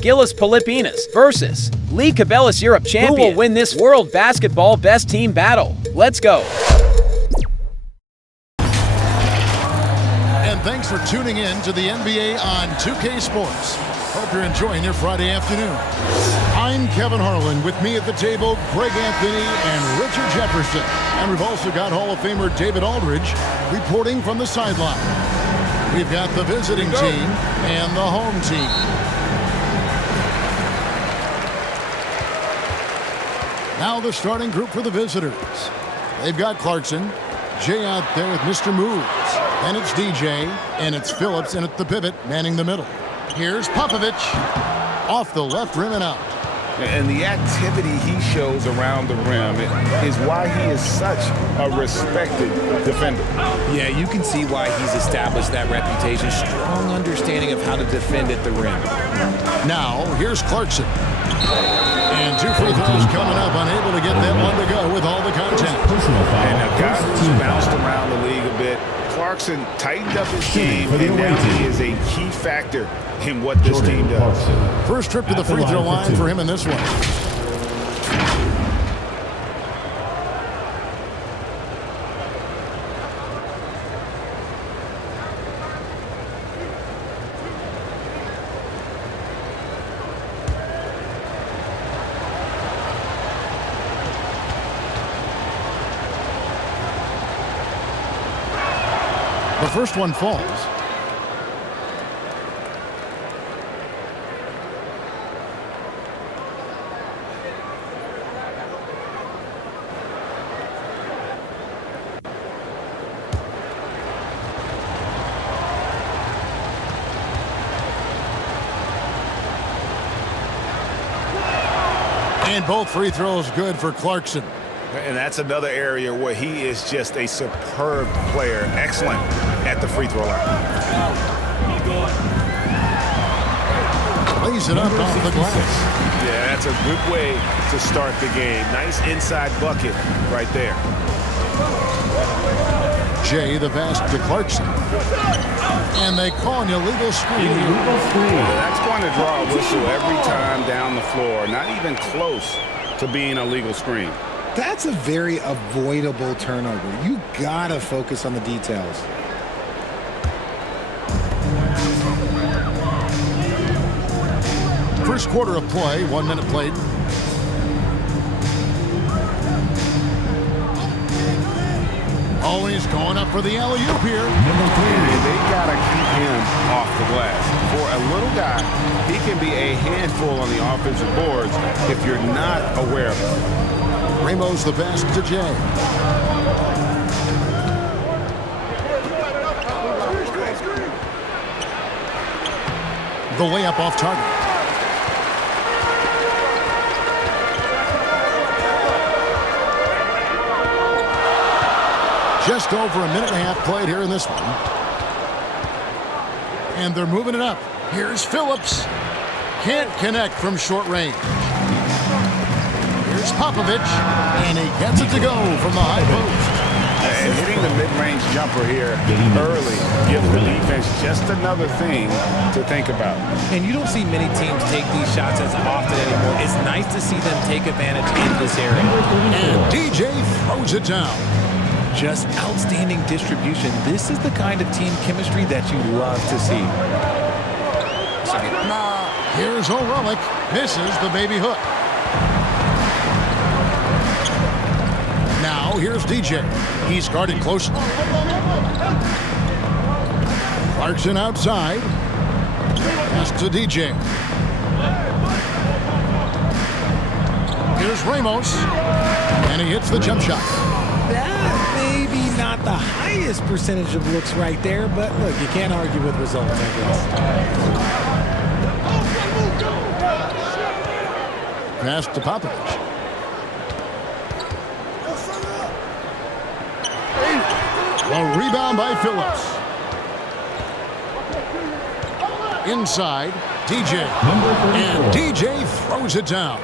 GILAS Pilipinas versus LIETKABELIS Europe champion. Who will win this World Basketball Best Team battle? Let's go. And thanks for tuning in to the NBA on 2K Sports. Hope you're enjoying your Friday afternoon. I'm Kevin Harlan. With me at the table, Greg Anthony and Richard Jefferson. And we've also got Hall of Famer David Aldridge reporting from the sideline. We've got the visiting team and the home team. Now the starting group for the visitors. They've got Clarkson, Jay out there with Mr. Moves. Then it's DJ, and it's Phillips, and at the pivot, manning the middle. Here's Popovich, off the left rim and out. And the activity he shows around the rim is why he is such a respected defender. Yeah, you can see why he's established that reputation. Strong understanding of how to defend at the rim. Now, here's Clarkson. And 2 free throws coming up, unable to get that one to go with all the contact. And a guy who's bounced around the league a bit. Clarkson tightened up his game, and now he is a key factor in what this team does. First trip to the free throw line for him in this one. The first one falls. And both free throws good for Clarkson. And that's another area where he is just a superb player. Excellent at the free throw line. Lays it up off the glass. Yeah, that's a good way to start the game. Nice inside bucket right there. Jay the pass to Clarkson. And they call an illegal screen. Yeah, that's going to draw a whistle every time down the floor. Not even close to being a legal screen. That's a very avoidable turnover. You gotta focus on the details. First quarter of play, 1 minute played. Always going up for the alley-oop here. And they gotta keep him off the glass. For a little guy, he can be a handful on the offensive boards if you're not aware of it. Ramos the pass to Jay. The layup off target. Just over a minute and a half played here in this one. And they're moving it up. Here's Phillips. Can't connect from short range. Here's Popovich, and he gets it to go from the high post. And hitting the mid-range jumper here early gives the defense just another thing to think about. And you don't see many teams take these shots as often anymore. It's nice to see them take advantage in this area. And DJ throws it down. Just outstanding distribution. This is the kind of team chemistry that you love to see. Here's O'Reilly, misses the baby hook. Now here's DJ. He's guarded closely. Clarkson outside. Pass to DJ. Here's Ramos. And he hits the jump shot. That may be not the highest percentage of looks right there, but look, you can't argue with results, I guess. Pass to Popovich. A rebound by Phillips. Inside, DJ. And DJ throws it down.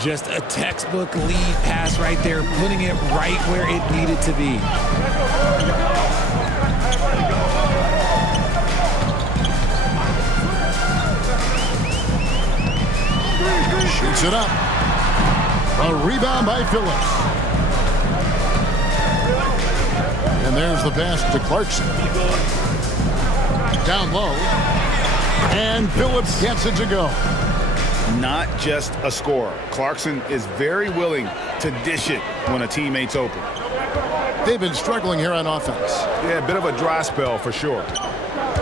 Just a textbook lead pass right there, putting it right where it needed to be. Puts it up. A rebound by Phillips. And there's the pass to Clarkson. Down low. And Phillips gets it to go. Not just a scorer. Clarkson is very willing to dish it when a teammate's open. They've been struggling here on offense. Yeah, a bit of a dry spell for sure.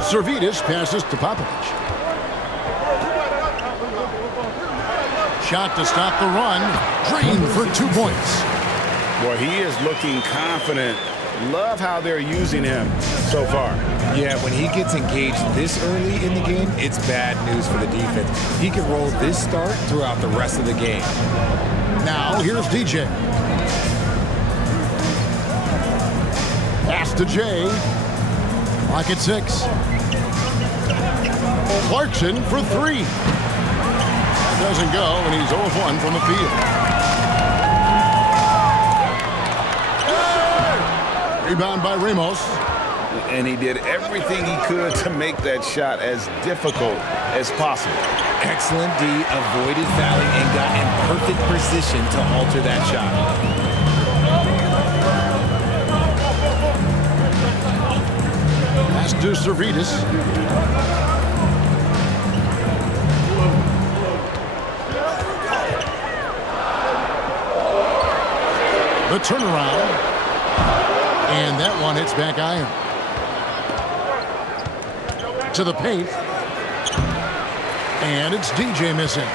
Servidis passes to Popovich. Shot to stop the run. Drained for 2 points. Boy, he is looking confident. Love how they're using him so far. Yeah, when he gets engaged this early in the game, it's bad news for the defense. He can roll this start throughout the rest of the game. Now, here's DJ. Pass to Jay. Clock at 6. Clarkson for 3. Doesn't go, and he's 0-1 from the field. Rebound by Ramos. And he did everything he could to make that shot as difficult as possible. Excellent D, avoided fouling and got in perfect position to alter that shot. Pass to Servidis. The turnaround. And that one hits back iron. To the paint. And it's DJ missing.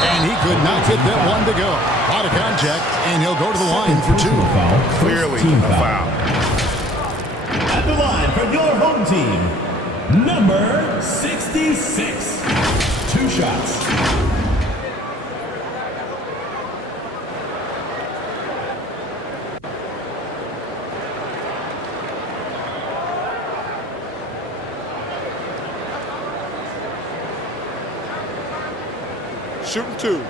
And he could not get that one to go. Out of contact, and he'll go to the line for 2. Clearly a foul. At the line from your home team, number 66. 2 shots. Shooting 2.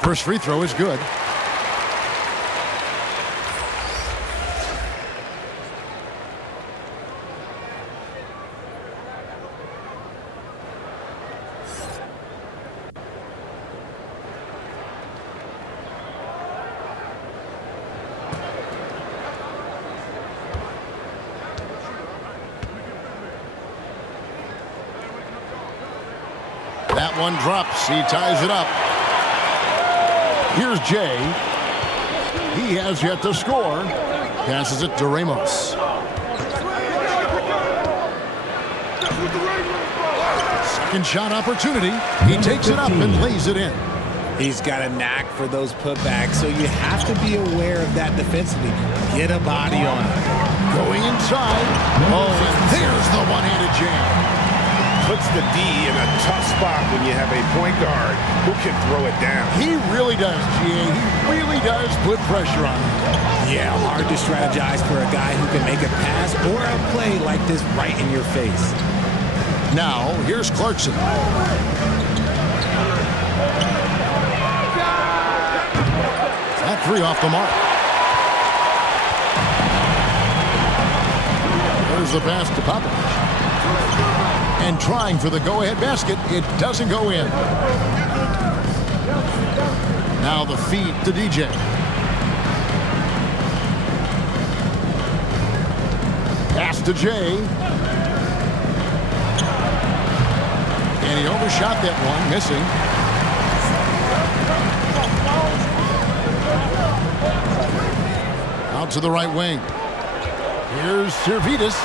First free throw is good. That one drops. He ties it up. Here's Jay. He has yet to score. Passes it to Ramos. Second shot opportunity. He takes it up and lays it in. He's got a knack for those putbacks, so you have to be aware of that defensively. Get a body on him. Going inside. Oh, and there's the one-handed jam. Puts the D in a tough spot when you have a point guard who can throw it down. He really does, GA. He really does put pressure on him. Yeah, hard to strategize for a guy who can make a pass or a play like this right in your face. Now, here's Clarkson. That 3 off the mark. There's the pass to Popovich. And trying for the go-ahead basket. It doesn't go in. Now the feed to DJ. Pass to Jay. And he overshot that one, missing. Out to the right wing. Here's Servidis.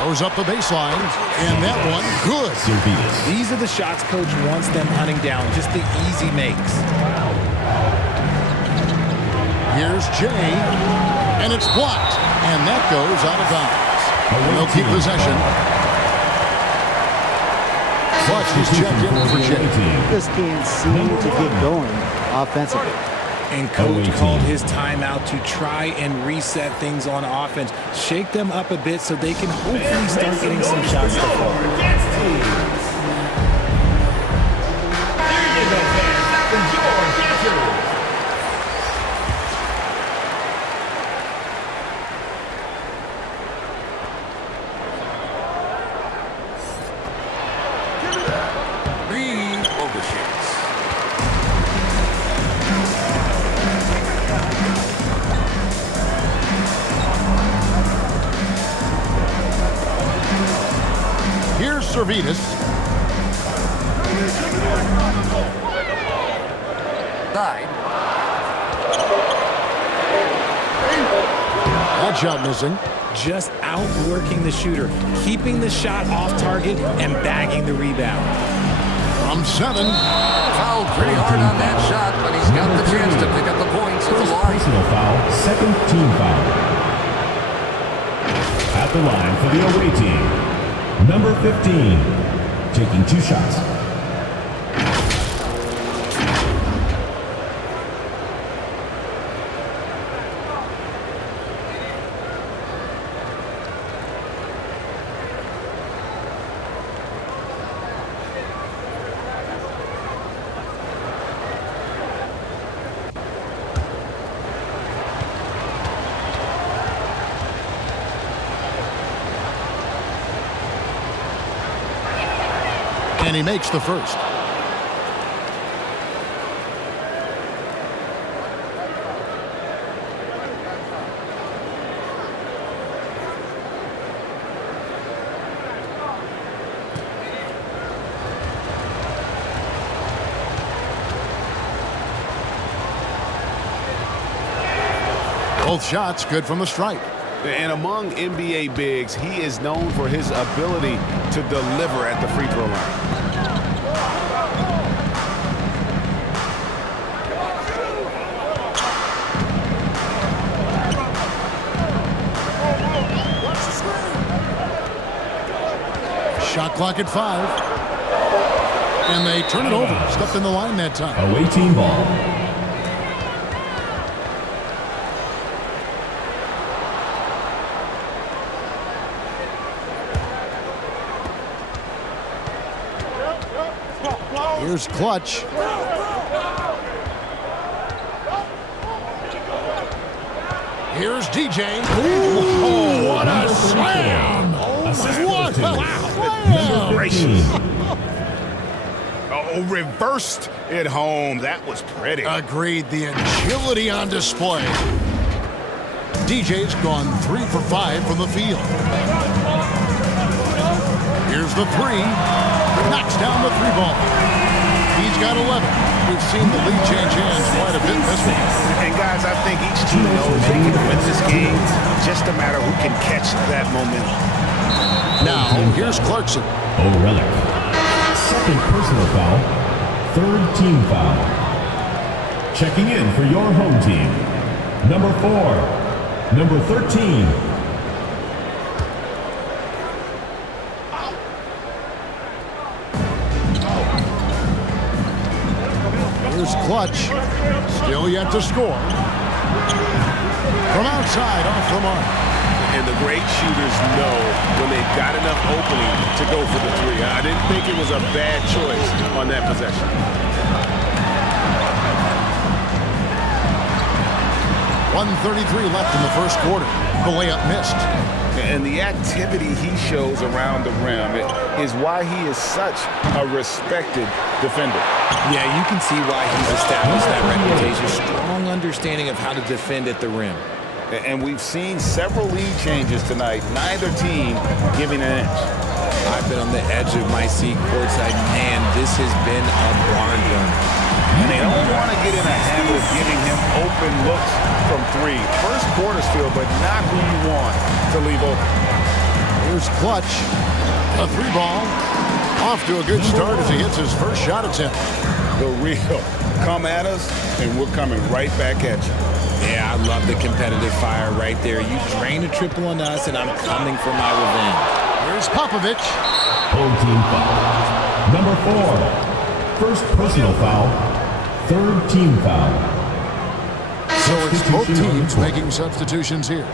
Goes up the baseline, and that one, good. These are the shots coach wants them hunting down, just the easy makes. Here's Jay, and it's blocked, and that goes out of bounds. And they'll keep possession. Clutch is checked in for Jay. Just can't seem to get going offensively. And coach called his timeout to try and reset things on offense. Shake them up a bit so they can hopefully start getting some shots to fall. Servetus. Side. That shot missing. Just outworking the shooter, keeping the shot off target and bagging the rebound. From 7. Fouled pretty hard on that shot, but he's got the chance to pick up the points at the First line. personal foul, second team foul. At the line for the away team, number 15, taking 2 shots. And he makes the first. Both shots good from the stripe. And among NBA bigs, he is known for his ability to deliver at the free throw line. Shot clock at 5. And they turn it over. Stepped in the line that time. Away team ball. Here's Clutch. Here's DJ. Oh, what a slam! What a slam! Oh, reversed it home. That was pretty. Agreed. The agility on display. DJ's gone 3 for 5 from the field. Here's the 3. Knocks down the 3 ball. He's got 11. We've seen the lead change hands quite a bit in this one. And guys, I think each team knows they can win this game. Just a matter who can catch that momentum. Now, here's Clarkson. O'Reilly. Second personal foul, third team foul. Checking in for your home team, number 4, number 13. Here's Clutch. Still yet to score. From outside, off the mark. And the great shooters know when they've got enough opening to go for the 3. I didn't think it was a bad choice on that possession. 1:33 left in the first quarter. The layup missed. And the activity he shows around the rim is why he is such a respected defender. Yeah, you can see why he's established that reputation. Strong understanding of how to defend at the rim. And we've seen several lead changes tonight, neither team giving an inch. I've been on the edge of my seat courtside, and this has been a barn run. And they don't want to get in a habit of giving him open looks from 3. First quarter still, but not who you want to leave open. Here's Clutch. A 3 ball. Off to a good start as he hits his first shot attempt. The real. Come at us, and we're coming right back at you. Yeah, I love the competitive fire right there. You drain a triple on us, and I'm coming for my revenge. Here's Popovich. Home team foul, number 4. First personal foul, third team foul. So it's both teams making substitutions here.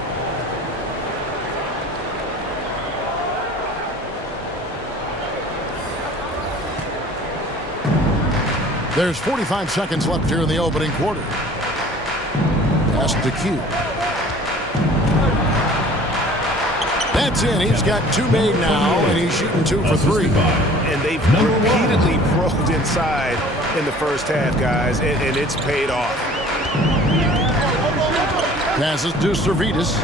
There's 45 seconds left here in the opening quarter. Pass to Q. That's in. He's got 2 made now, and he's shooting 2 for 3. And they've repeatedly probed inside in the first half, guys, and it's paid off. Passes to Servetus.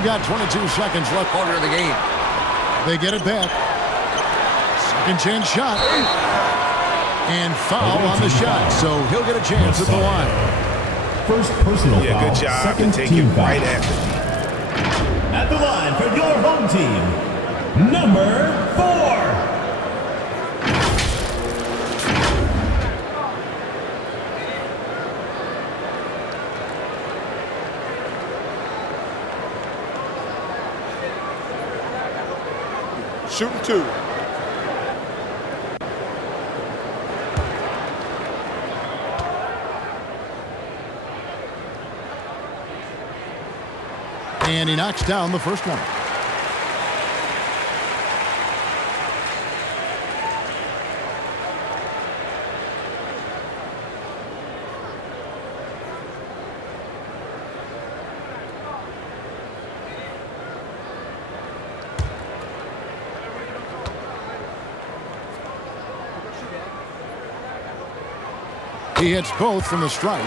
We've got 22 seconds left. Quarter of the game. They get it back. Second chance shot. And foul on the shot, so he'll get a chance at the line. First personal foul. Yeah, good job to Second take team it foul. right after. At the line for your home team, number 4. Shooting 2. And he knocks down the first one. He hits both from the strike.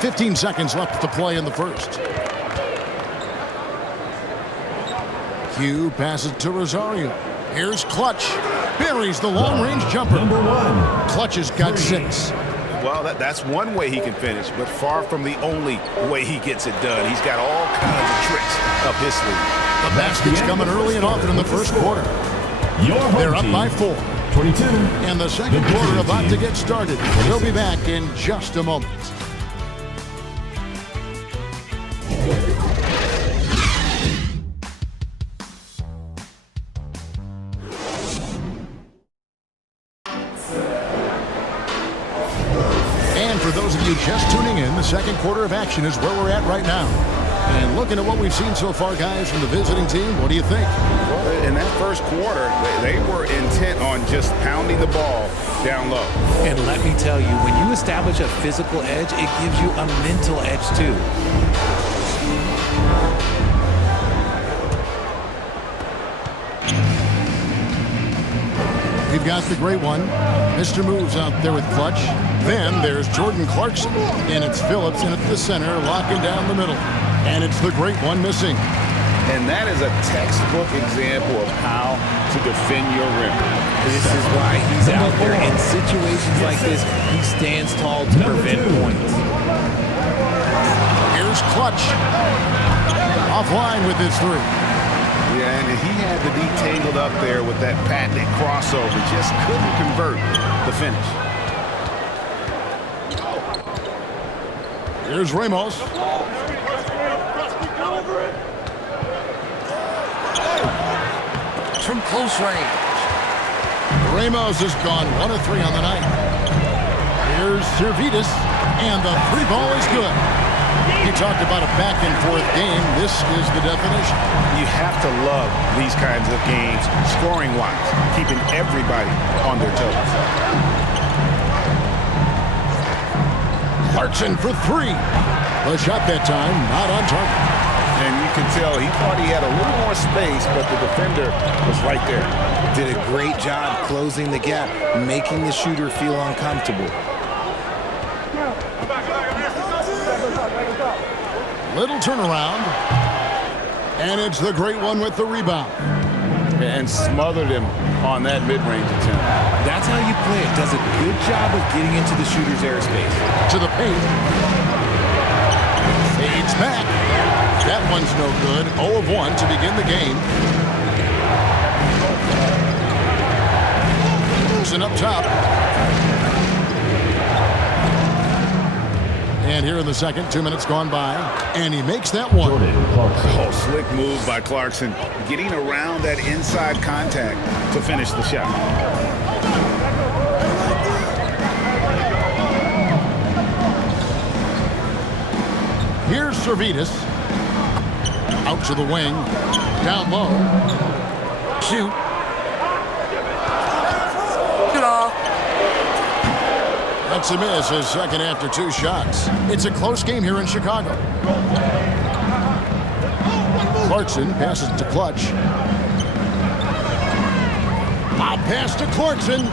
15 seconds left to play in the first. Hugh passes to Rosario. Here's Clutch. Buries the long-range jumper. Number 1. Clutch has got 6. Well, that's one way he can finish, but far from the only way he gets it done. He's got all kinds of tricks up his sleeve. The basket's coming early and often in the first quarter. They're up by 4. 22. And the second quarter about to get started. We'll be back in just a moment. And for those of you just tuning in, the second quarter of action is where we're at right now. And looking at what we've seen so far, guys, from the visiting team, what do you think? Well, in that first quarter, they were intent on just pounding the ball down low. And let me tell you, when you establish a physical edge, it gives you a mental edge too. We've got the great one. Mr. Moves out there with Clutch. Then there's Jordan Clarkson. And it's Phillips in at the center, locking down the middle. And it's the great one missing. And that is a textbook example of how to defend your rim. This is why he's out there. In situations like this, he stands tall to prevent points. Here's Clutch. Offline with his 3. Yeah, and he had the D tangled up there with that patented crossover. Just couldn't convert the finish. Here's Ramos. From close range. Ramos has gone 1 of 3 on the night. Here's Servidis, and the 3 ball is good. You talked about a back-and-forth game. This is the definition. You have to love these kinds of games, scoring-wise, keeping everybody on their toes. Clarkson for 3. The shot that time, not on target. And you can tell he thought he had a little more space, but the defender was right there. Did a great job closing the gap, making the shooter feel uncomfortable. Little turnaround. And it's the great one with the rebound. And smothered him on that mid-range attempt. That's how you play it. Does a good job of getting into the shooter's airspace. To the paint. Fades back. That one's no good. 0 of 1 to begin the game. And up top. And here in the second, 2 minutes gone by. And he makes that one. Oh, slick move by Clarkson. Getting around that inside contact to finish the shot. Here's Servidis. Out to the wing. Down low. Shoot. That's a miss, his second after 2 shots. It's a close game here in Chicago. Clarkson passes to Clutch. Out pass to Clarkson.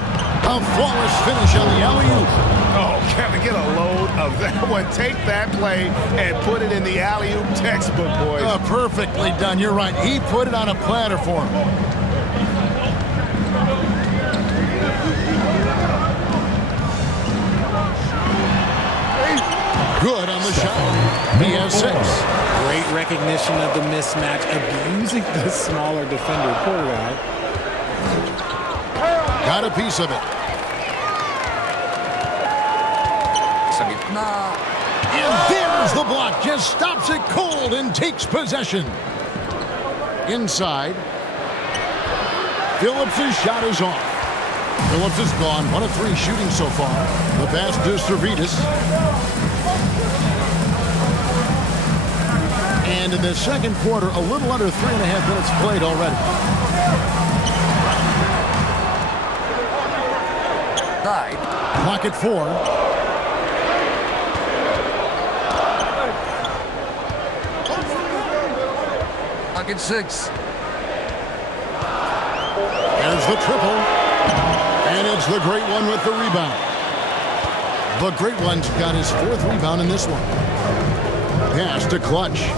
A flawless finish on the alley-oop. Oh, Kevin, get a load of that one. Take that play and put it in the alley-oop textbook, boys. Perfectly done. You're right. He put it on a platter for him. Good on the shot. He has 6. Great recognition of the mismatch, abusing the smaller defender. Poor guy. Got a piece of it. And there's the block. Just stops it cold and takes possession. Inside. Phillips' shot is off. Phillips is gone. 1 of 3 shooting so far. The pass to Servetus. And in the second quarter, a little under 3.5 minutes played already. Clock at 4. Clock at 6. There's the triple. And it's the Great One with the rebound. The Great One's got his 4th rebound in this one. Pass to Clutch.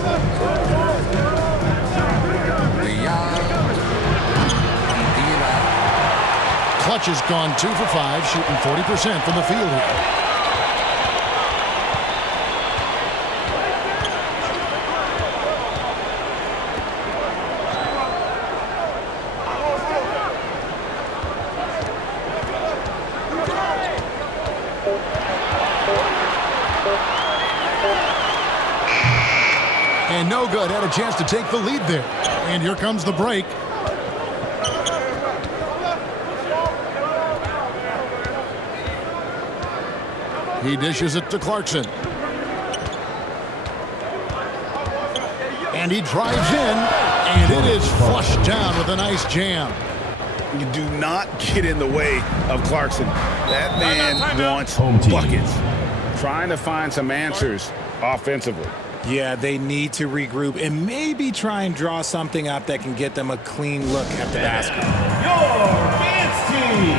Clutch has gone 2 for 5, shooting 40% from the field here. And no good. Had a chance to take the lead there. And here comes the break. He dishes it to Clarkson. And he drives in. And it is flushed down with a nice jam. You do not get in the way of Clarkson. That man wants buckets. Trying to find some answers offensively. Yeah, they need to regroup and maybe try and draw something up that can get them a clean look at the basket. Your dance team.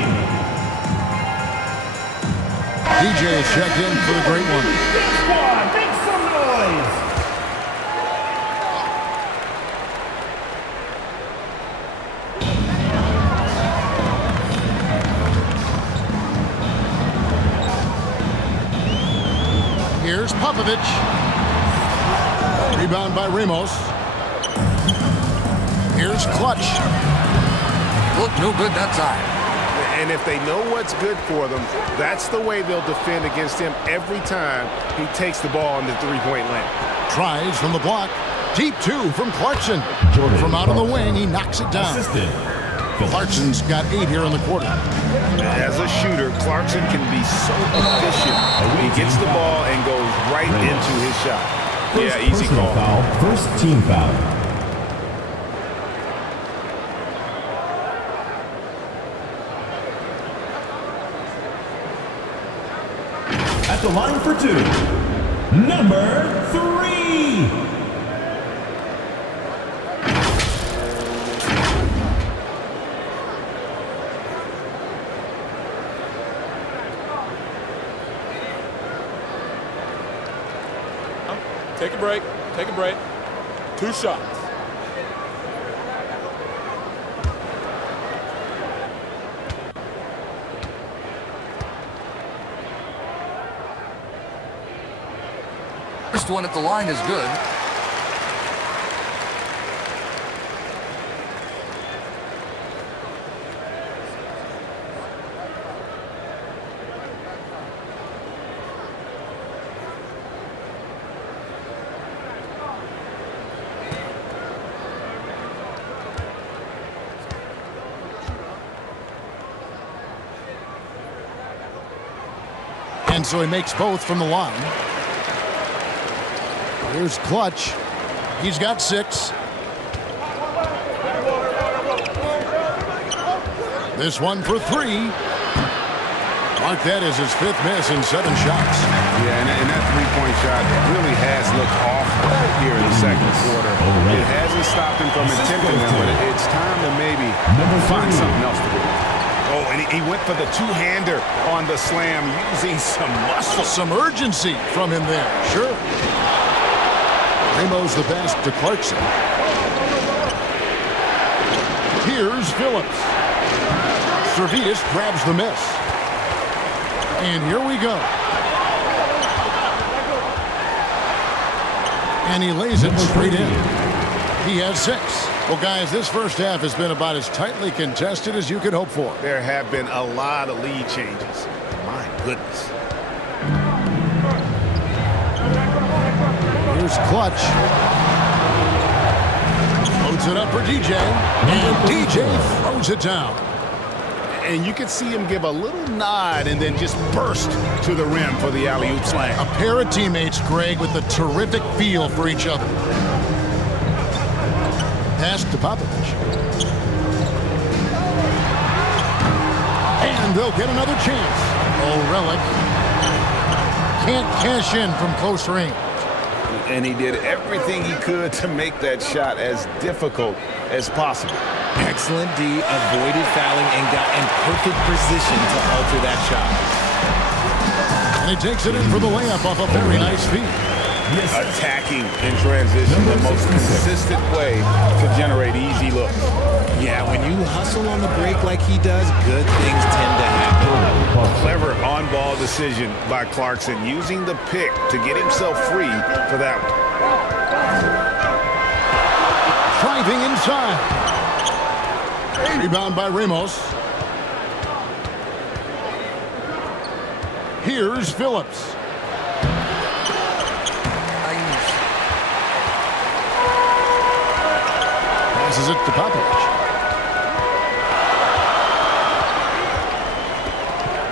DJ is checked in for the Great One. Squad, make some noise. Here's Popovich. Rebound by Ramos. Here's Clutch. Look no good that side. And if they know what's good for them, that's the way they'll defend against him every time he takes the ball in the three-point lane. Tries from the block. Deep 2 from Clarkson. From out on the wing, he knocks it down. Clarkson's got 8 here in the quarter. As a shooter, Clarkson can be so efficient. He gets the ball and goes right into his shot. Yeah, easy call. Foul. First team foul. At the line for 2, number 3. Take a break. Take a break. 2 shots. First one at the line is good. And so he makes both from the line. Here's Clutch. He's got 6. This one for 3. Mark that as his 5th miss in 7 shots. Yeah, and that three-point shot really has looked off here in the second quarter. It hasn't stopped him from attempting them, but it's time to maybe find something else to do. Oh, and he went for the two-hander on the slam, using some muscle. Some urgency from him there. Sure. Ramos the pass to Clarkson. Here's Phillips. Servetus grabs the miss. And here we go. And he lays it straight in. He has 6. Well, guys, this first half has been about as tightly contested as you could hope for. There have been a lot of lead changes. My goodness. Here's Clutch. Loads it up for DJ. And DJ throws it down. And you can see him give a little nod and then just burst to the rim for the alley-oop slam. A pair of teammates, Greg, with a terrific feel for each other. Pass to Popovich. And they'll get another chance. Oh, Relic can't cash in from close range. And he did everything he could to make that shot as difficult as possible. Excellent D, avoided fouling and got in perfect position to alter that shot. And he takes it in for the layup off a very nice feed. Attacking in transition, the most consistent way to generate easy looks. Yeah, when you hustle on the break like he does, good things tend to happen. Clever on-ball decision by Clarkson, using the pick to get himself free for that one. Driving inside. Rebound by Ramos. Here's Phillips. Passes it to Popovich.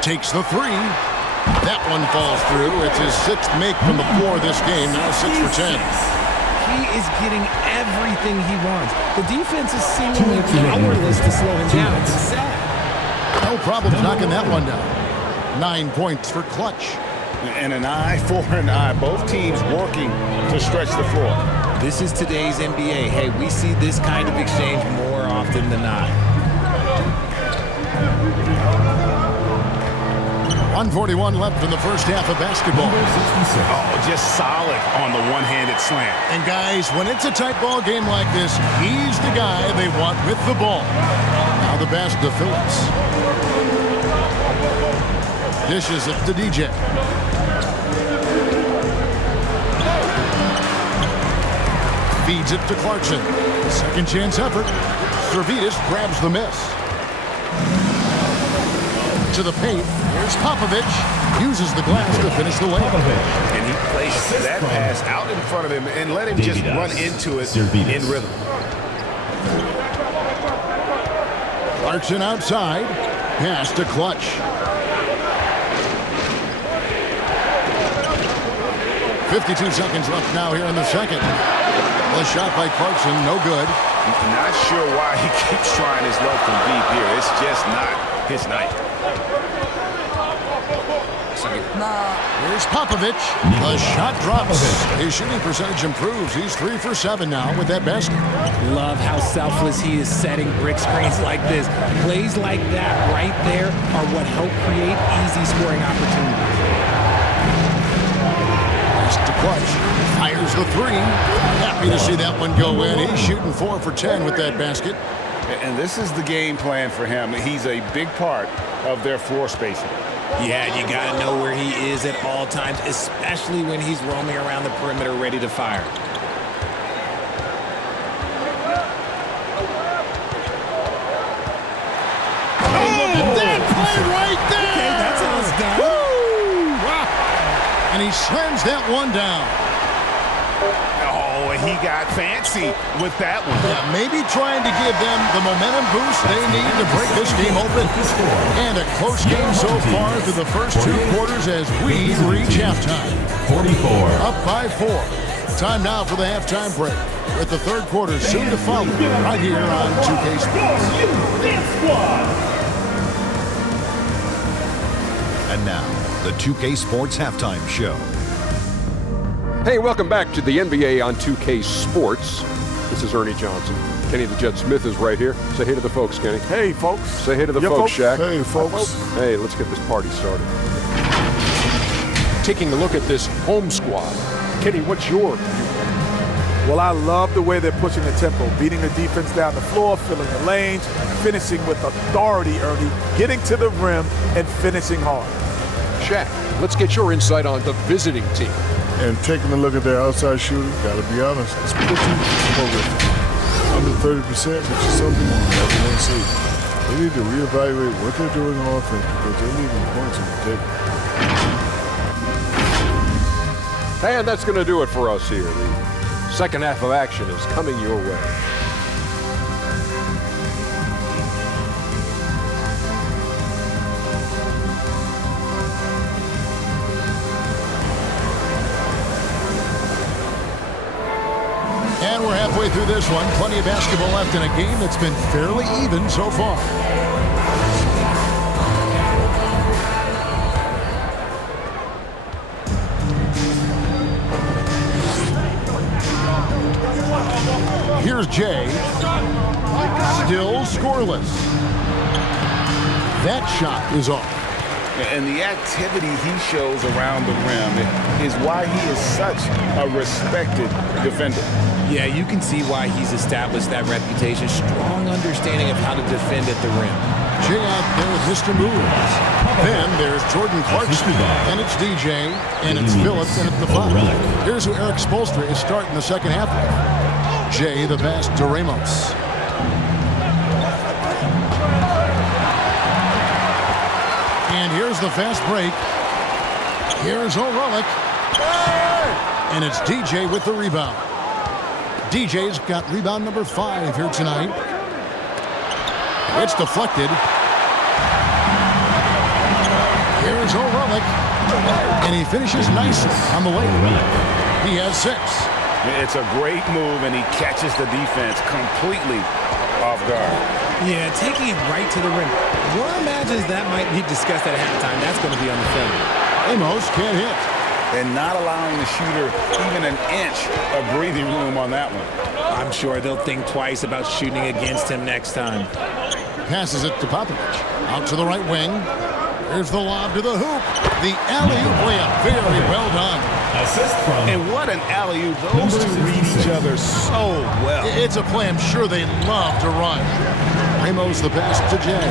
Takes the 3. That one falls through. It's his 6th make from the floor this game. Now 6 for 10. He is getting everything he wants. The defense is seemingly powerless to slow him down. It's sad. No problem knocking that one down. 9 points for Clutch. And an eye for an eye. Both teams working to stretch the floor. This is today's NBA. Hey, we see this kind of exchange more often than not. 1:41 left in the first half of basketball. Oh, just solid on the one-handed slam. And guys, when it's a tight ball game like this, he's the guy they want with the ball. Now the pass to Phillips. Dishes it to DJ. Feeds it to Clarkson. Second chance effort. Servetus grabs the miss. To the paint. Here's Popovich. Uses the glass to finish the layup. And he placed that pass out in front of him and let him just run into it in rhythm. Clarkson outside. Pass to Clutch. 52 seconds left now here in the second. A shot by Clarkson, no good. I'm not sure why he keeps trying his luck from deep here. It's just not his night. Here's Popovich. The shot drops. His shooting percentage improves. He's 3 for 7 now with that basket. Love how selfless he is setting brick screens like this. Plays like that right there are what help create easy scoring opportunities. Pass to Clutch. Fires the 3. Happy to see that one go in. He's shooting 4 for 10 with that basket. And this is the game plan for him. He's a big part of their floor spacing. Yeah, you got to know where he is at all times, especially when he's roaming around the perimeter ready to fire. That play right there! Okay, that's how it's done. Woo! Wow. And he slams that one down. Oh, and he got fancy with that one. Yeah, maybe trying to give them the momentum boost they need to break this game open. And a close game so far through the first 2 quarters as we reach halftime. 44. Up by 4. Time now for the halftime break, with the third quarter soon to follow right here on 2K Sports. And now, the 2K Sports Halftime Show. Hey, welcome back to the NBA on 2K Sports. This is Ernie Johnson. Kenny the Jet Smith is right here. Say hey to the folks, Kenny. Hey, folks. Say hey to the folks, Shaq. Hey, folks. Hey, let's get this party started. Taking a look at this home squad. Kenny, what's your view? Well, I love the way they're pushing the tempo, beating the defense down the floor, filling the lanes, finishing with authority early, getting to the rim, and finishing hard. Shaq, let's get your insight on the visiting team. And taking a look at their outside shooting, gotta be honest, it's pretty horrific. Under 30%, which is something you never want to see. They need to reevaluate what they're doing on offense because they're leaving points on the table. And that's going to do it for us here. The second half of action is coming your way. And we're halfway through this one. Plenty of basketball left in a game that's been fairly even so far. Here's Jay. Still scoreless. That shot is off. And the activity he shows around the rim is why he is such a respected defender. Yeah, you can see why he's established that reputation. Strong understanding of how to defend at the rim. Jay out there with Mr. Moves. Then there's Jordan Clarkson, and it's DJ, and it's Phillips, and it's the five. Here's who Eric Spoelstra is starting the second half with. Jay the pass to Ramos. And here's the fast break. Here's O'Reilly. And it's DJ with the rebound. DJ's got rebound number 5 here tonight. It's deflected. Here's O'Reilly. And he finishes nicely on the way. He has 6. It's a great move, and he catches the defense completely off guard. Yeah, taking it right to the rim. One imagines that might be discussed at halftime. That's going to be on the film. Amos can't hit. And not allowing the shooter even an inch of breathing room on that one. I'm sure they'll think twice about shooting against him next time. Passes it to Popovich. Out to the right wing. Here's the lob to the hoop. The alley-oop layup. Very well done. And what an alley-oop. Those two read each other so well. It's a play I'm sure they love to run. Ramos the pass to Jay.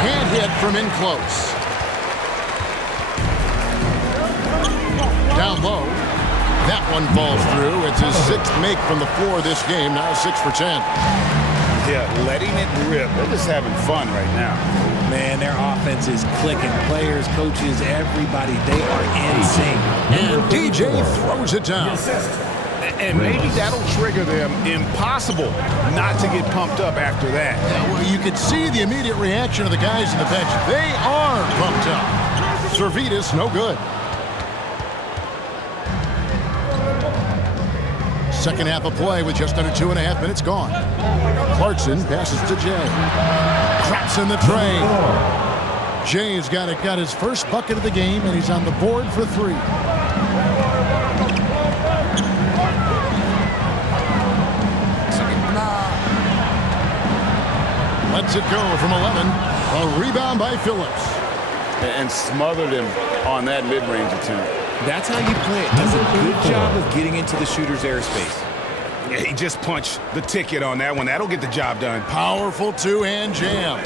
Can't hit from in close. Down low. That one falls through. It's his 6th make from the floor this game. Now 6 for 10. Yeah, letting it rip. They're just having fun right now. Man, their offense is clicking. Players, coaches, everybody, they are in sync. And DJ throws it down. And maybe that'll trigger them. Impossible not to get pumped up after that. Yeah, well, you could see the immediate reaction of the guys in the bench. They are pumped up. Servetus, no good. Second half of play with just under 2.5 minutes gone. Clarkson passes to Jay. Traps in the tray. Jay's got his first bucket of the game, and he's on the board for 3. Lets it go from 11. A rebound by Phillips. And smothered him on that mid-range attempt. That's how you play it. Does a good job of getting into the shooter's airspace. Yeah, he just punched the ticket on that one. That'll get the job done. Powerful two-hand jam.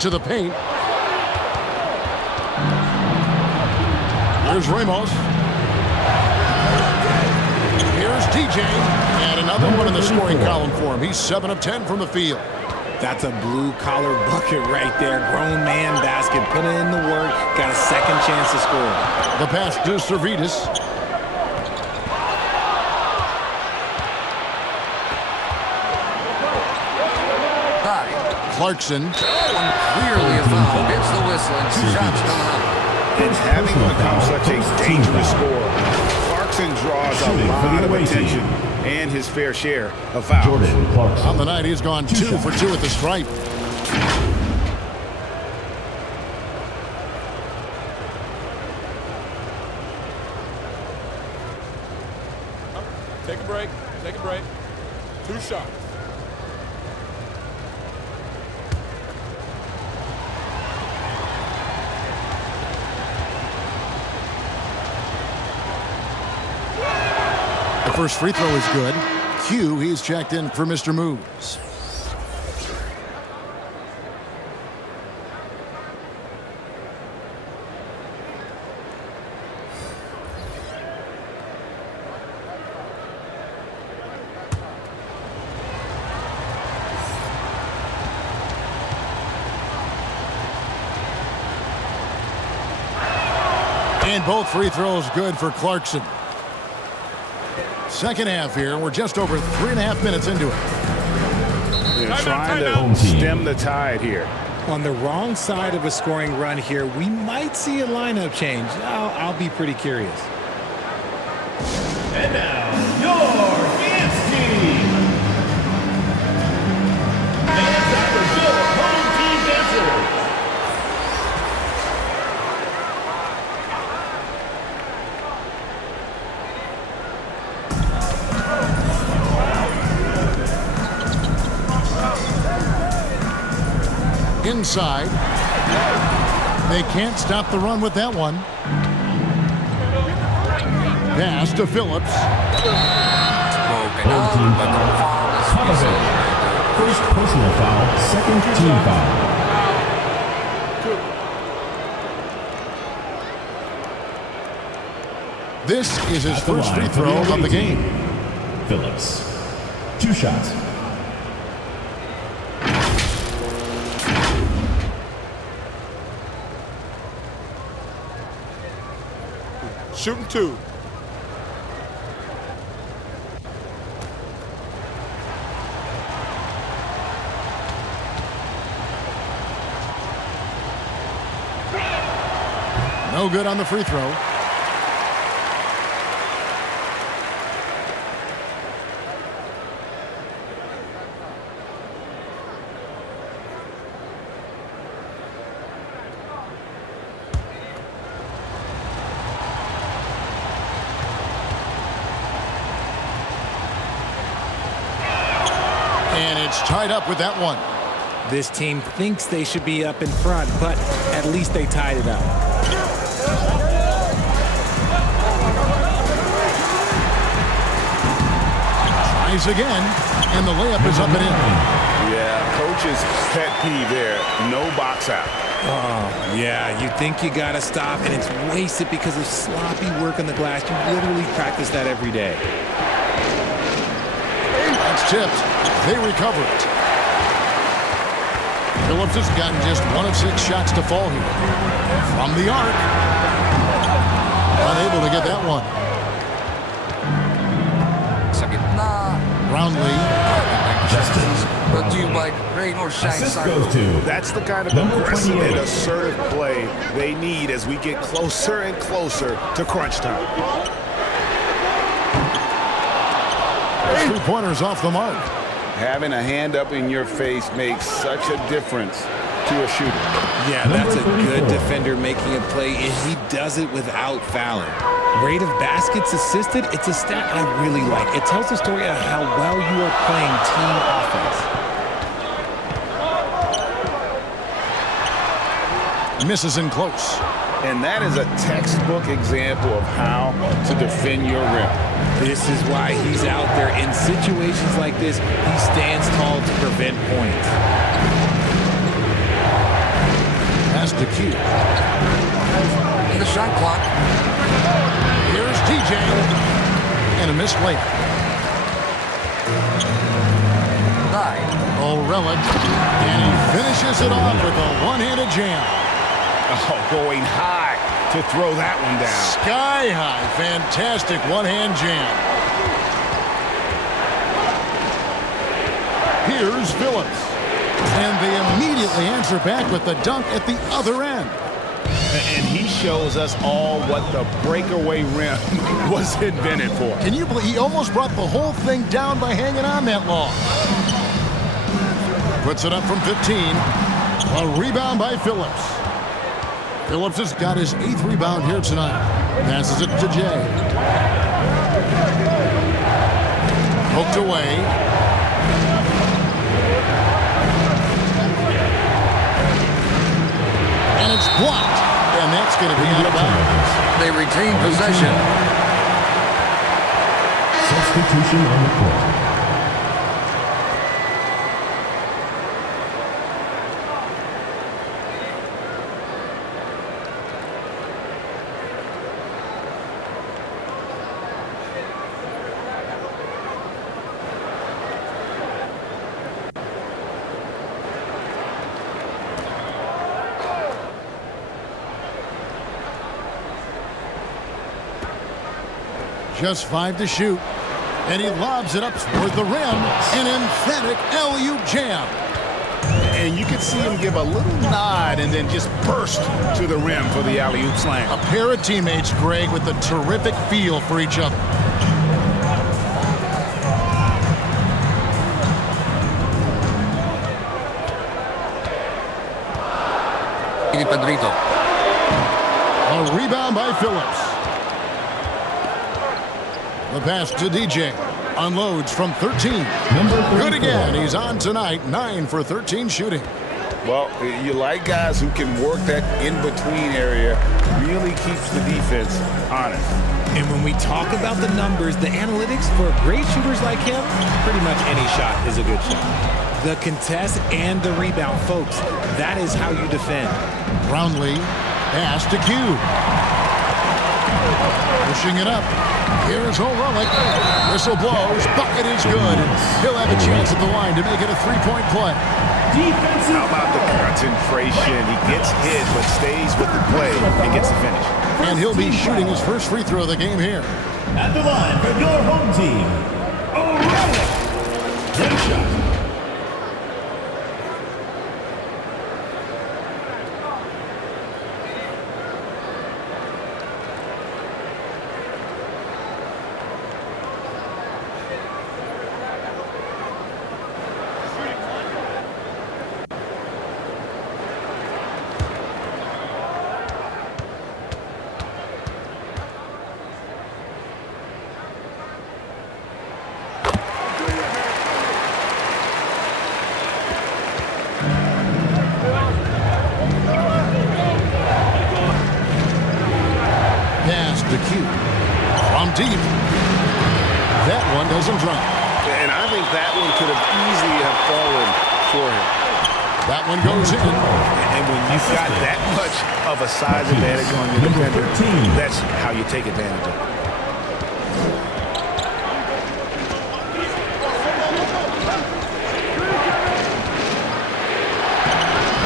To the paint. Here's Ramos. Here's TJ. And another one in the scoring column for him. He's 7 of 10 from the field. That's a blue-collar bucket right there. Grown man basket. Put in the work. Got a second chance to score. The pass to Servetus. Clarkson. Clearly a foul. Gets the whistle and 2 shots coming up. And having become such a dangerous scorer, Clarkson draws a lot of attention and his fair share of fouls. On the night, he's gone 2 for 2 at the stripe. a break. Take a break. 2 shots. The first free throw is good. Q, he's checked in for Mr. Moves. And both free throws good for Clarkson. Second half here. We're just over 3.5 minutes into it. They're trying to stem the tide here. On the wrong side of a scoring run here, we might see a lineup change. I'll be pretty curious. And now, your dance team. Dance out your home team dancers. Inside. They can't stop the run with that one. Pass to Phillips. First personal foul, second team foul. This is his first free throw of the game. Phillips. 2 shots. Shooting 2. No good on the free throw. And it's tied up with that one. This team thinks they should be up in front, but at least they tied it up. Tries again, and the layup is up and in. Yeah, coach's pet peeve there. No box out. Oh, yeah, you think you got to stop, and it's wasted because of sloppy work on the glass. You literally practice that every day. That's tipped. They recover it. Phillips has gotten just 1 of 6 shots to fall here. From the arc. Unable to get that one. Sa gitna. Brownlee. Brought to you by Rain or Shine. That's the kind of aggressive and assertive play they need as we get closer and closer to crunch time. 3-pointers off the mark. Having a hand up in your face makes such a difference to a shooter. Yeah, that's a good defender making a play, and he does it without fouling. Rate of baskets assisted, it's a stat I really like. It tells the story of how well you are playing team offense. Misses in close. And that is a textbook example of how to defend your rim. This is why he's out there. In situations like this, he stands tall to prevent points. Pass to Q. In the shot clock. Here's TJ. And a missed layup. 9. O'Rellick. And he finishes it off with a one-handed jam. Oh, going high to throw that one down. Sky high. Fantastic one-hand jam. Here's Phillips. And they immediately answer back with the dunk at the other end. And he shows us all what the breakaway rim was invented for. Can you believe he almost brought the whole thing down by hanging on that long? Puts it up from 15. A rebound by Phillips. Phillips has got his 8th rebound here tonight. Passes it to Jay. Poked away. And it's blocked. And that's going to be out of bounds. They retain possession. Substitution on the court. Just 5 to shoot. And he lobs it up toward the rim. An emphatic alley-oop jam. And you can see him give a little nod and then just burst to the rim for the alley-oop slam. A pair of teammates, Greg, with a terrific feel for each other. A rebound by Phillips. The pass to DJ. Unloads from 13. Good again. He's on tonight. 9 for 13 shooting. Well, you like guys who can work that in-between area. Really keeps the defense honest. And when we talk about the numbers, the analytics for great shooters like him, pretty much any shot is a good shot. The contest and the rebound, folks, that is how you defend. Brownlee, pass to Q. Pushing it up. Here's O'Reilly. Whistle blows. Bucket is good. He'll have a chance at the line to make it a three-point play. Defensive. How about the concentration? He gets hit, but stays with the play and gets the finish. And he'll be shooting his first free throw of the game here. At the line for your home team, O'Reilly. Take shot. Deep. That one doesn't drop. And I think that one could have easily have fallen for him. That one goes in. And when you've got that much of a size advantage on your defender, that's how you take advantage of it.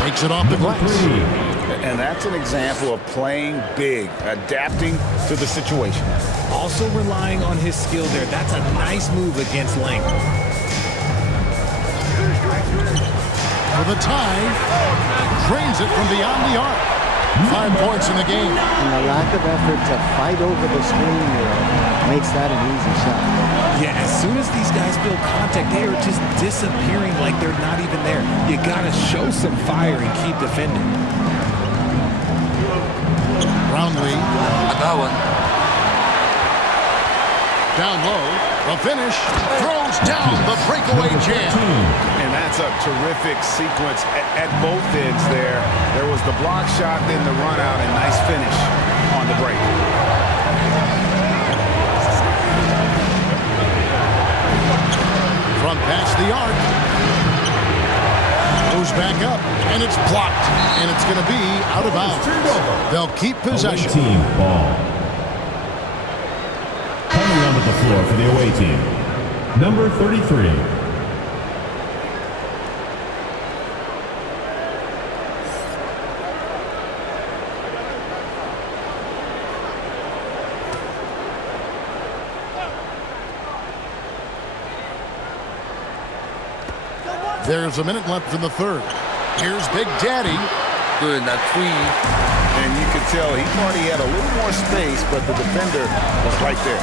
Breaks it off the glass. And that's an example of playing big, adapting to the situation. Also relying on his skill there. That's a nice move against length. For the tie, drains it from beyond the arc. 5 points in the game. And the lack of effort to fight over the screen here makes that an easy shot. Yeah, as soon as these guys feel contact, they are just disappearing like they're not even there. You gotta show some fire and keep defending. Brownlee. That one. Down low. The finish. Throws down the breakaway jam. And that's a terrific sequence at both ends there. There was the block shot, then the run out, and nice finish on the break. From past the arc. Goes back up, and it's blocked. And it's going to be out of bounds. They'll keep possession. Away team ball. Coming onto the floor for the away team, number 33. There's a minute left in the third. Here's Big Daddy. Good, that three. And you could tell he thought he had a little more space, but the defender was right there.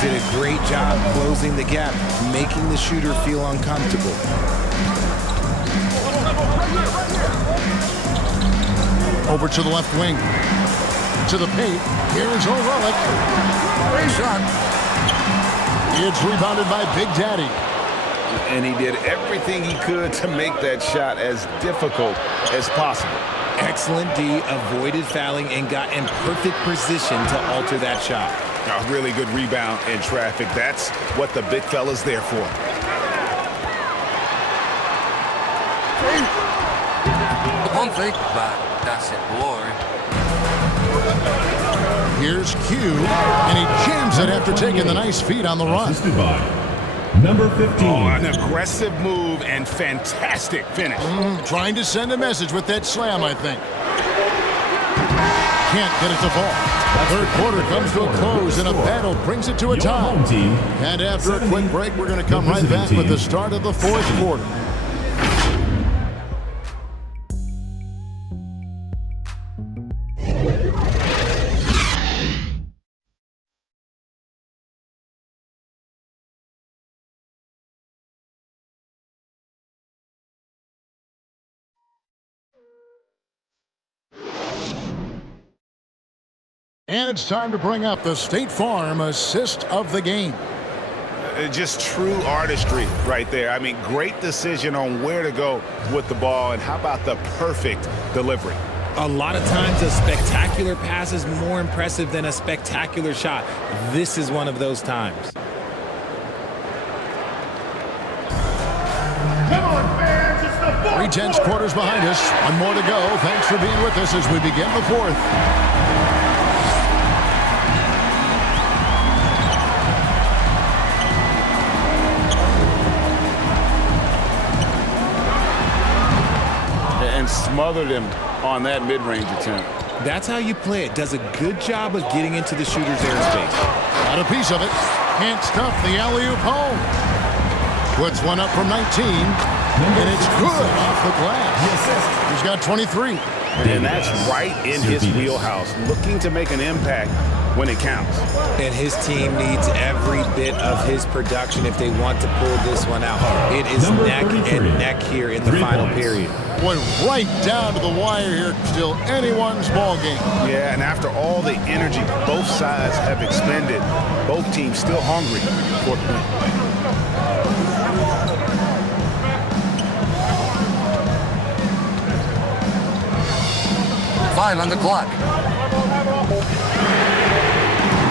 Did a great job closing the gap, making the shooter feel uncomfortable. Over to the left wing. To the paint. Here is O'Reilly. Great shot. It's rebounded by Big Daddy. And he did everything he could to make that shot as difficult as possible. Excellent D, avoided fouling and got in perfect position to alter that shot. A really good rebound in traffic. That's what the big fella's there for. One fake, but that's it, Lord. Here's Q, and he jams it after taking the nice feed on the run. Assisted by number 15. Oh, an aggressive move and fantastic finish. Trying to send a message with that slam, I think. Can't get it to fall. Third quarter comes to a close, and a battle brings it to a tie. And after a quick break, we're going to come right back with the start of the fourth quarter. And it's time to bring up the State Farm assist of the game. Just true artistry right there. I mean, great decision on where to go with the ball, and how about the perfect delivery? A lot of times a spectacular pass is more impressive than a spectacular shot. This is one of those times. Come on, fans, it's the fourth. 3/10 quarters behind us. One more to go. Thanks for being with us as we begin the fourth. And smothered him on that mid-range attempt. That's how you play it. Does a good job of getting into the shooter's airspace. Got a piece of it. Can't stuff the alley-oop home. Puts one up from 19. And it's good off the glass. He's got 23. And that's right in his wheelhouse. Looking to make an impact when it counts. And his team needs every bit of his production if they want to pull this one out. It is neck and neck here in the final period. Boy, right down to the wire here. Still anyone's ball game. Yeah, and after all the energy both sides have expended, both teams still hungry for the win. 5 on the clock.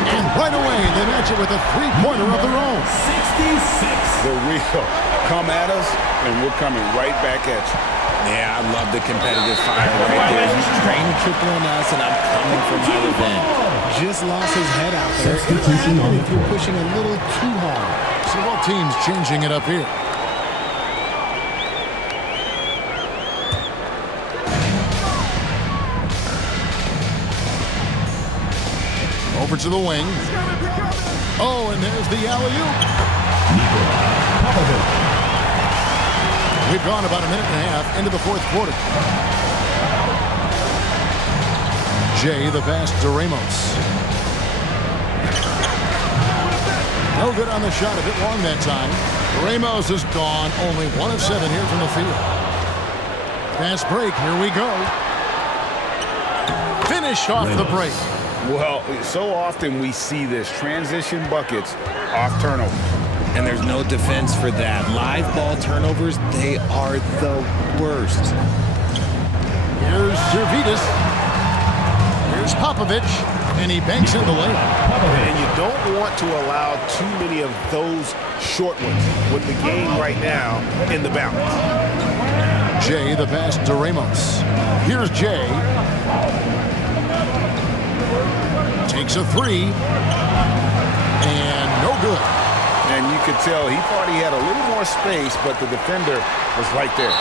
And right away, they match it with a three-pointer of their own. 66. The real come at us, and we're coming right back at you. Yeah, I love the competitive fire right there. He's trained triple on us, and I'm coming for my revenge. Just lost his head out there. Substitution on the If you're pushing a little too hard. So both teams changing it up here. Over to the wing. Oh, and there's the alley-oop. We've gone about a minute and a half into the fourth quarter. Jay, the pass to Ramos. No good on the shot, a bit long that time. Ramos is gone. Only 1 of 7 here from the field. Fast break. Here we go. Finished off the break. Well, so often we see this, transition buckets off turnovers. And there's no defense for that. Live ball turnovers, they are the worst. Here's Servitas. Here's Popovich. And he banks in the layup. And you don't want to allow too many of those short ones with the game right now in the balance. Jay, the pass to Ramos. Here's Jay. Takes a three, and no good. And you could tell he thought he had a little more space, but the defender was right there.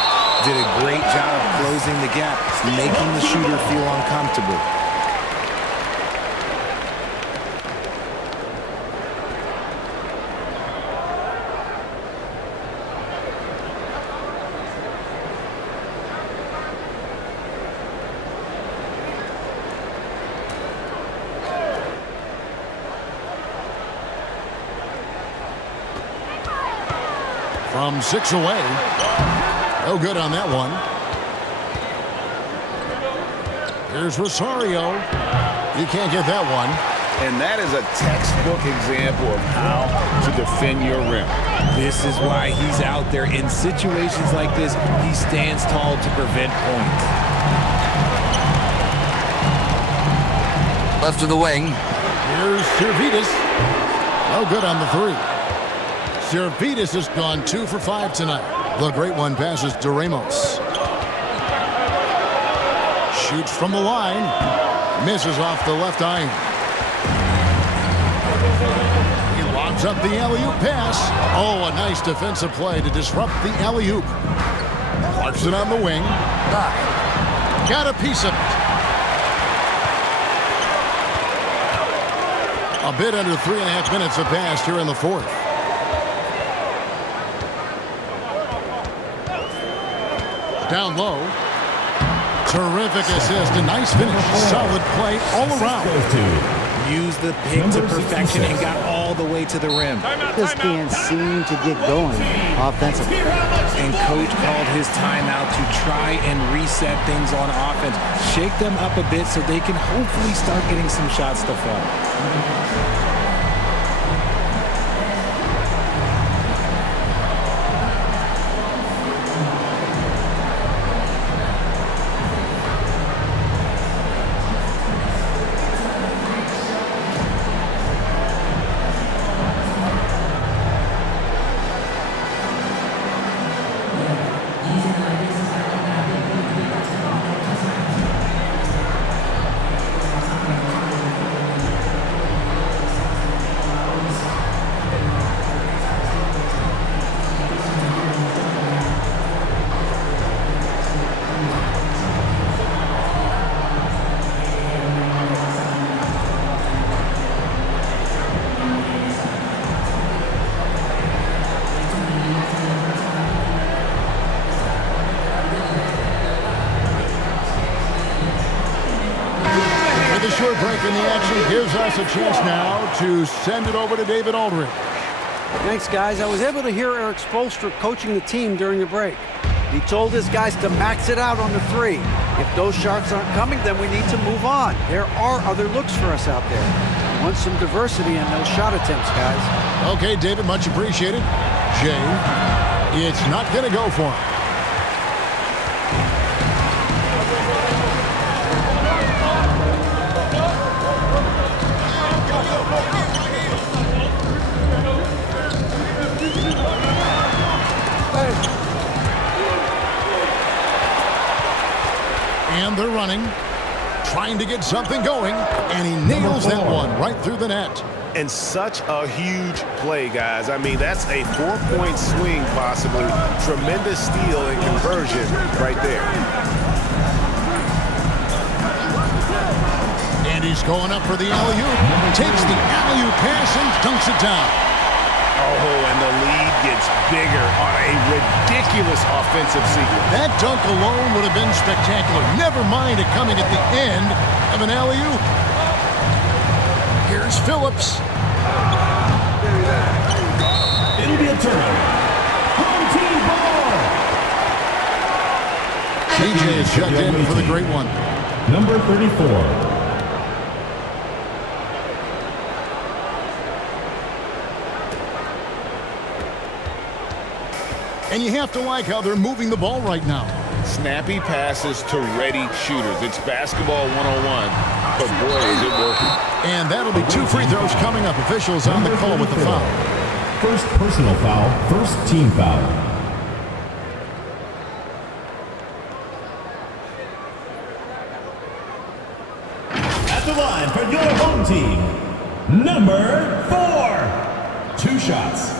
Did a great job closing the gap, making the shooter feel uncomfortable. From 6 away. No good on that one. Here's Rosario. You can't get that one. And that is a textbook example of how to defend your rim. This is why he's out there. In situations like this, he stands tall to prevent points. Left of the wing. Here's Servidis. No good on the three. Servidis has gone 2 for 5 tonight. The great one passes to Ramos. Shoots from the line. Misses off the left iron. He lobs up the alley-oop pass. Oh, a nice defensive play to disrupt the alley-oop. Clarkson on the wing. Got a piece of it. A bit under 3.5 minutes have passed here in the fourth. Down low. Terrific assist. A nice finish. Solid play all around. Used the pick to perfection and got all the way to the rim. Just can't seem to get going offensively. And coach called his timeout to try and reset things on offense. Shake them up a bit so they can hopefully start getting some shots to fall. Short break in the action gives us a chance now to send it over to David Aldridge. Thanks, guys. I was able to hear Eric Spoelstra coaching the team during the break. He told his guys to max it out on the three. If those shots aren't coming, then we need to move on. There are other looks for us out there. We want some diversity in those shot attempts, guys. Okay, David, much appreciated. Jay, it's not going to go for him. And they're running, trying to get something going, and he nails that one right through the net. And such a huge play, guys. I mean, that's a 4-point swing, possibly. Tremendous steal and conversion right there. And he's going up for the alley-oop. Takes the alley-oop pass and dunks it down. Oh, and the lead gets bigger on a ridiculous offensive sequence. That dunk alone would have been spectacular. Never mind it coming at the end of an alley-oop. Here's Phillips. It'll be a turnover. Home team ball. CJ is checked in for the great one. Number 34. And you have to like how they're moving the ball right now. Snappy passes to ready shooters. It's basketball 101, but boy, is it working. And that'll be 2 free throws coming up. Officials on the call with the foul. First personal foul, first team foul. At the line for your home team, number 4. 2 shots.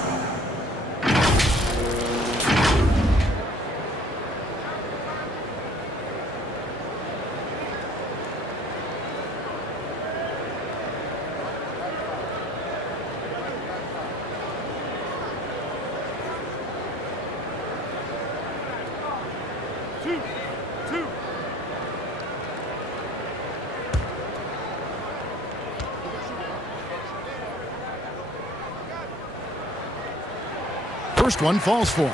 First one falls for him.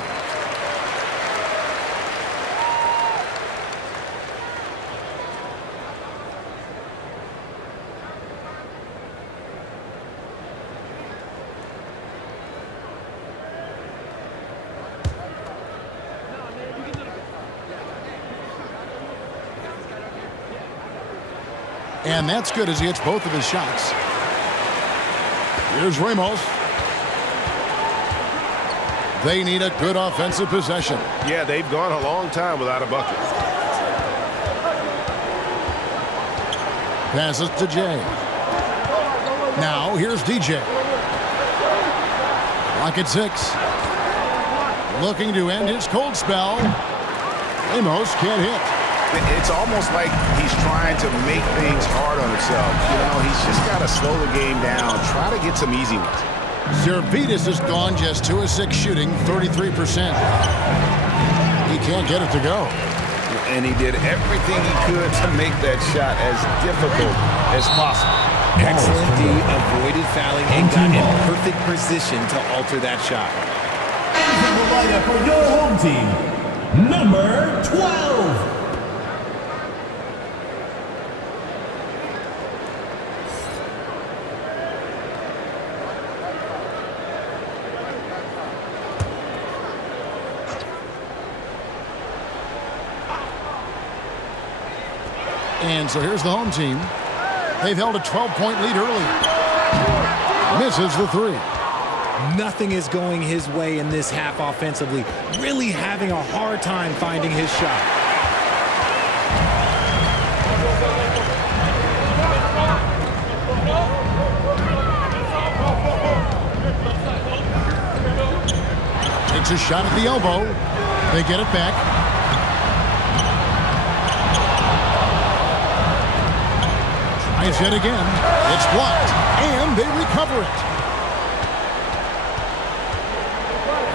And that's good as he hits both of his shots. Here's Ramos. They need a good offensive possession. Yeah, they've gone a long time without a bucket. Passes to Jay. Now here's DJ. Lock at 6. Looking to end his cold spell. Ramos can't hit. It's almost like he's trying to make things hard on himself. You know, he's just got to slow the game down, try to get some easy ones. Zervitas has gone just 2 of 6 shooting, 33%. He can't get it to go. And he did everything he could to make that shot as difficult as possible. Excellent D, avoided fouling and got in perfect position to alter that shot. And the lineup for your home team, number 12. And so here's the home team. They've held a 12-point lead early. Misses the 3. Nothing is going his way in this half offensively. Really having a hard time finding his shot. Takes a shot at the elbow. They get it back. Tries yet again. It's blocked, and they recover it.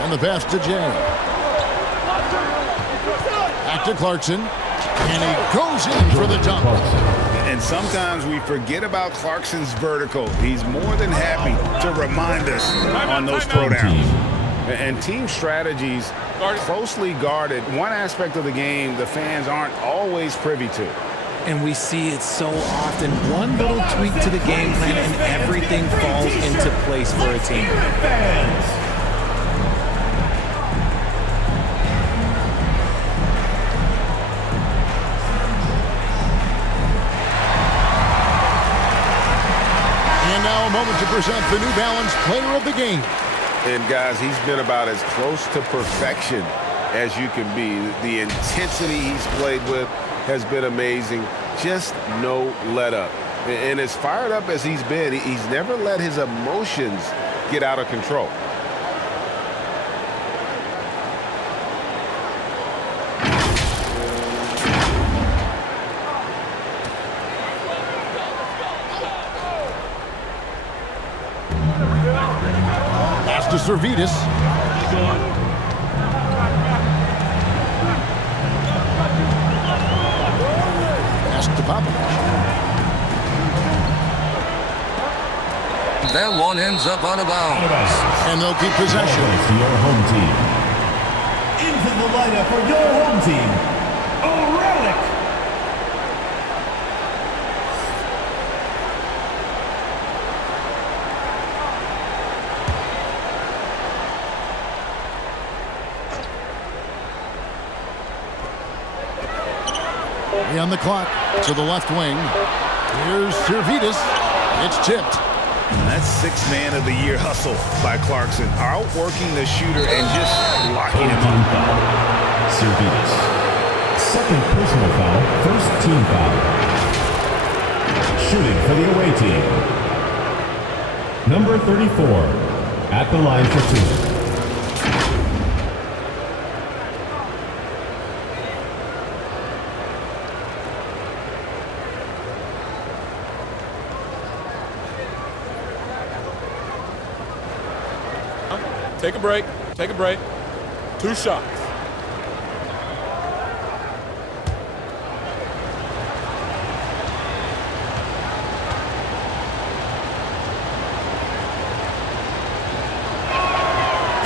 And the pass to Jay. Back to Clarkson. And he goes in for the dunk. And sometimes we forget about Clarkson's vertical. He's more than happy to remind us on those throwdowns. And team strategies closely guarded. One aspect of the game the fans aren't always privy to. And we see it so often. One little tweak to the game plan and everything falls into place for a team. And now a moment to present the New Balance Player of the Game. And guys, he's been about as close to perfection as you can be. The intensity he's played with has been amazing. Just no let up. And as fired up as he's been, he's never let his emotions get out of control. Pass to Zervitas. That one ends up out of bounds. And they'll keep possession. To your home team. Into the lineup for your home team, O'Reilly. On the clock to the left wing. Here's Zervitas. It's tipped. And that's 6th man of the year hustle by Clarkson. Outworking the shooter and just locking him up. Zervitas. Second personal foul, first team foul. Shooting for the away team, number 34, at the line for 2. Take a break. Take a break. 2 shots.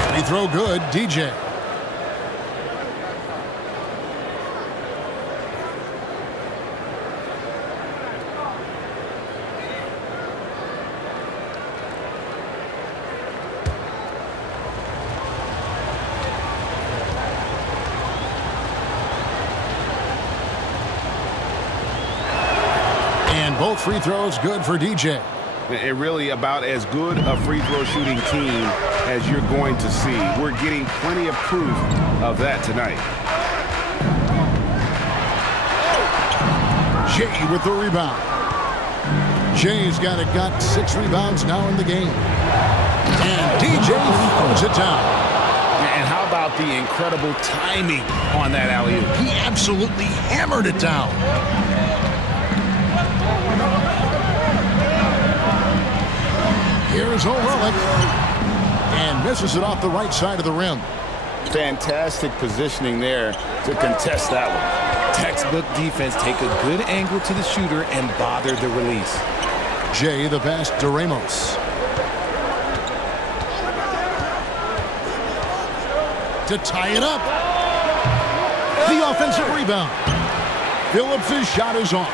Free throw good, DJ. both free throws good for DJ. And really about as good a free throw shooting team as you're going to see. We're getting plenty of proof of that tonight. Jay with the rebound. Jay's got 6 rebounds now in the game. And DJ throws it down. And how about the incredible timing on that alley-oop? He absolutely hammered it down. Here's O'Reilly. And misses it off the right side of the rim. Fantastic positioning there to contest that one. Textbook defense, take a good angle to the shooter and bother the release. Jay the pass to Ramos. To tie it up. The offensive rebound. Phillips' shot is off.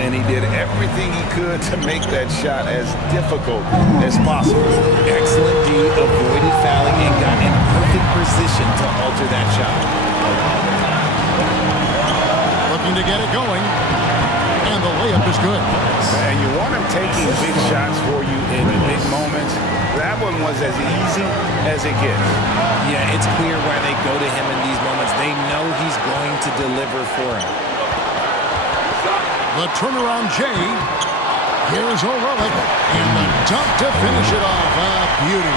And he did everything he could to make that shot as difficult as possible. Excellent D, avoided fouling and got in perfect position to alter that shot. Looking to get it going. And the layup is good. And you want him taking big shots for you in big moments. That one was as easy as it gets. Yeah, it's clear why they go to him in these moments. They know he's going to deliver for him. The turnaround Jay. Here's O'Reilly. And the dunk to finish it off. A beauty.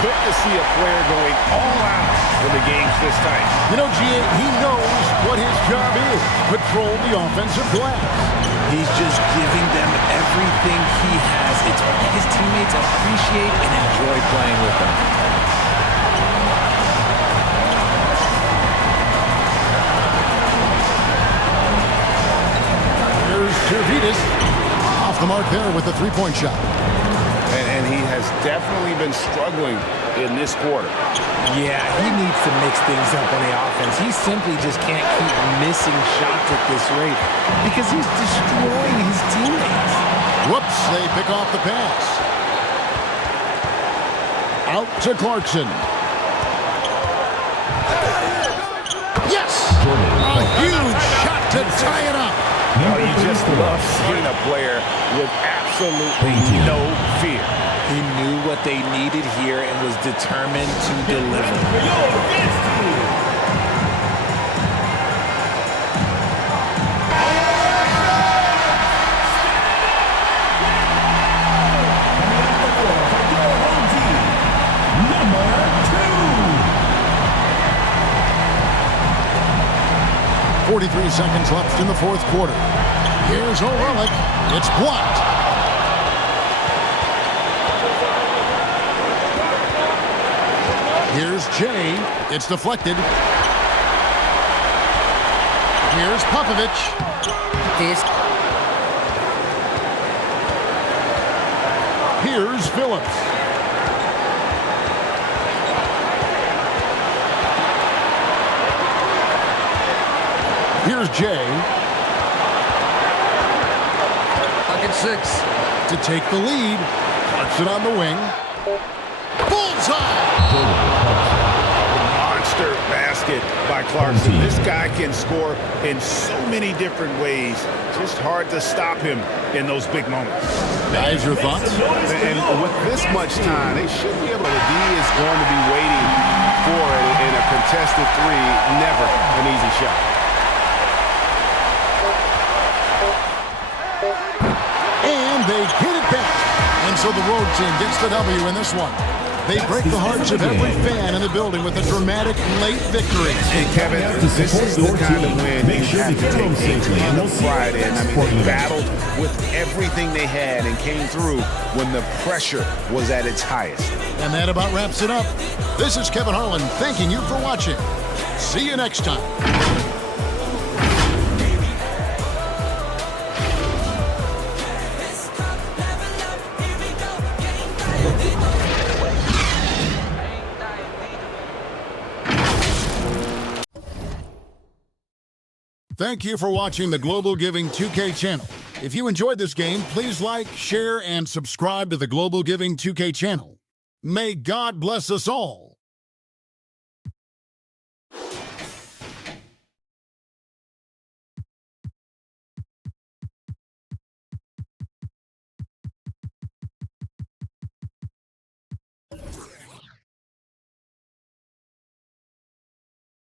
Good to see a player going all out when the game's this tight. You know, GA, he knows what his job is. Control the offensive glass. He's just giving them everything he has. It's what his teammates appreciate and enjoy playing with him. Here's Tervitas. Off the mark there with the three-point shot. And he has definitely been struggling in this quarter. Yeah, he needs to mix things up on the offense. He simply just can't keep missing shots at this rate because he's destroying his teammates. Whoops, they pick off the pass. Out to Clarkson. Yes! A huge shot to tie it up. Oh, you just love seeing a player with absolutely no fear. He knew what they needed here and was determined to deliver. Number 2. 43 seconds left in the fourth quarter. Here's O'Reilly. It's blocked. Here's Jay. It's deflected. Here's Popovich. Here's Phillips. Here's Jay. Pocket 6. To take the lead. Clarkson on the wing. Bullseye! Monster basket by Clarkson. This guy can score in so many different ways. Just hard to stop him in those big moments. Guys, your thoughts? And with this much time, they should be able to. D is going to be waiting for it in a contested three. Never an easy shot. And they get it back. And so the road team gets the W in this one. They break the hearts of every fan in the building with a dramatic late victory. And Kevin, this is the kind of win you have to take a ton of pride in. I mean, they battled with everything they had and came through when the pressure was at its highest. And that about wraps it up. This is Kevin Harlan thanking you for watching. See you next time. Thank you for watching the Global Giving 2K channel. If you enjoyed this game, please like, share, and subscribe to the Global Giving 2K channel. May God bless us all.